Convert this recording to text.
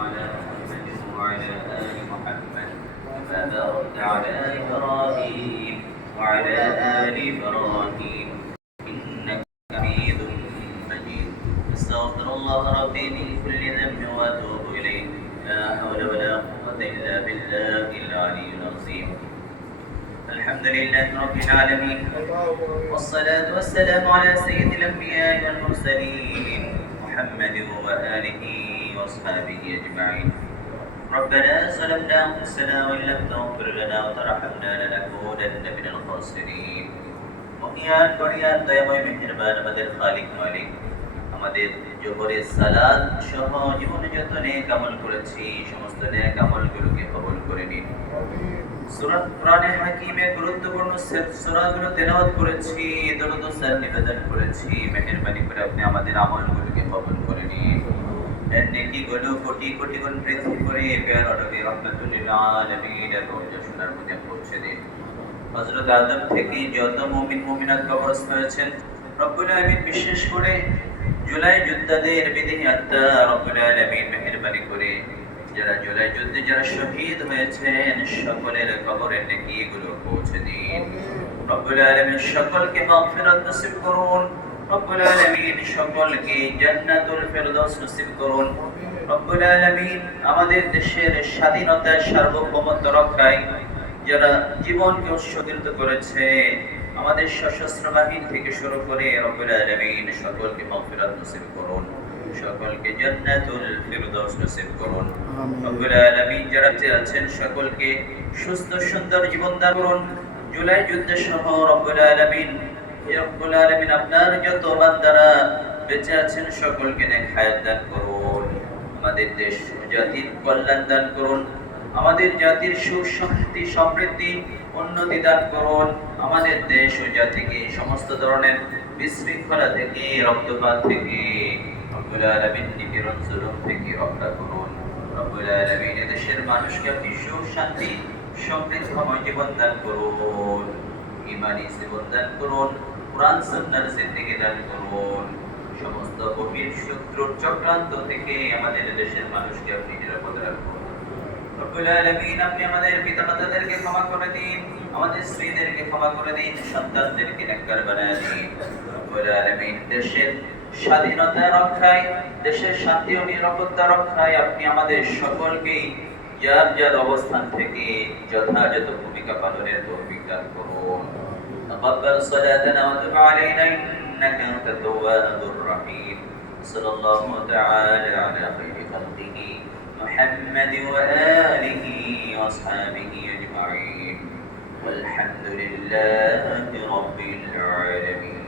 على محمد وعلى آل محمد كما باركت على إبراهيم وعلى آل إبراهيم إنك حميد مجيد. أستغفر الله ربي من كل ذنب وأتوب إليه. لا حول ولا قوة إلا بالله العلي العظيم. الحمد لله رب العالمين، والصلاة والسلام على سيد الأنبياء والمرسلين محمد وآله وأصحابه أجمعين. ربنا ظلمنا أنفسنا وإن لم تغفر لنا وترحمنا لنكونن من الخاسرين. মহিয়ান গরিয়ান দয়াময় মেহেরবান আমাদের খালিক মালিক, আমাদের জোহরের সালাত সহ জীবনে যত নেক আমল করেছি সমস্ত নেক আমলগুলোকে কবুল করে নিন। সূরা কুরআনে হাকীমের গুরুত্বপূর্ণ সূরাগুলো তেলাওয়াত করেছি, দরুদ ও সালাম নিবেদন করেছি। মেহেরবানি করে আপনি আমাদের আমলগুলোকে কবুল করে নিন। এর নেকিগুলো কোটি কোটি গুণ বৃদ্ধি করে প্যারা নবী রাহমাতুল লিল আলামিন এর রওজা সোনার মধ্যে পৌঁছে দিন। হযরত আদম থেকে যত মুমিন মুমিনাত কবরস্থ হয়েছেন, রব্বুল আলামিন বিশেষ করে জুলাই যোদ্ধাদের বিদেহী আত্মা রব্বুল আলামিন মেহেরবানি করে যারা জুলাই যুদ্ধে যারা শহীদ হয়েছেন সকলের কবরের নেকিগুলো পৌঁছে দিন। রব্বুল আলামিন সকলকে মাগফিরাত নসিব করুন। রব্বুল আলামিন সকলকে জান্নাতুল ফেরদৌস নসিব করুন। রব্বুল আলামিন আমাদের দেশের স্বাধীনতা সার্বভৌমত্ব রক্ষায় যারা জীবনকে উৎসর্গিত করেছে, আমাদের সশস্ত্র বাহিনী থেকে শুরু করে রব্বুল আলামিন সকলকে মাগফিরাত নসিব করুন, সকলকে জান্নাতুল ফিরদৌস নসিব করুন। রব্বুল আলামিন যারা আছেন সকলকে সুস্থ সুন্দর জীবন দান করুন। জুলাই যুদ্ধ সহ রব্বুল আলামিন আপনার যত বান্দারা বেঁচে আছেন সকলকে নেক হায়াত দান করুন। আমাদের দেশ জাতির কল্যাণ দান করুন। আমাদের জাতির সুখ শান্তি সমৃদ্ধি উন্নতি দান করুন। আমাদের দেশ ও জাতিকে সমস্ত ধরনের বিশৃঙ্খলা থেকে রক্তপাত থেকে রব্বুল আলামিন নিপীড়ন জুলুম থেকে রক্ষা করুন। রব্বুল আলামিন দেশের মানুষকে আপনি সুখ শান্তি সমৃদ্ধময় জীবন দান করুন, ঈমানি জীবন দান করুন, কুরআন সুন্নাহর জিন্দেগি দান করুন। সমস্ত গভীর শত্রুর চক্রান্ত থেকে আমাদের দেশের মানুষকে আপনি নিরাপদ রাখুন। রব্বুল আলামিন আপনি আমাদের পিতামাতাদেরকে ক্ষমা করে দিন, আমাদের স্ত্রীদেরকে ক্ষমা করে দিন, সন্তানদেরকে নেককার বানায় দিন। রব্বুল আলামিন দেশের স্বাধীনতা রক্ষায়, দেশের শান্তি ও নিরাপত্তা রক্ষায় আপনি আমাদের সকলকেই যার যার অবস্থান থেকে যথাযথ ভূমিকা পালনের তৌফিক দান করুন। تقبل صلاتنا وتب علينا إنك أنت التواب الرحيم. صلى الله تعالى على خير خلقه محمد وآله وأصحابه أجمعين والحمد لله رب العالمين.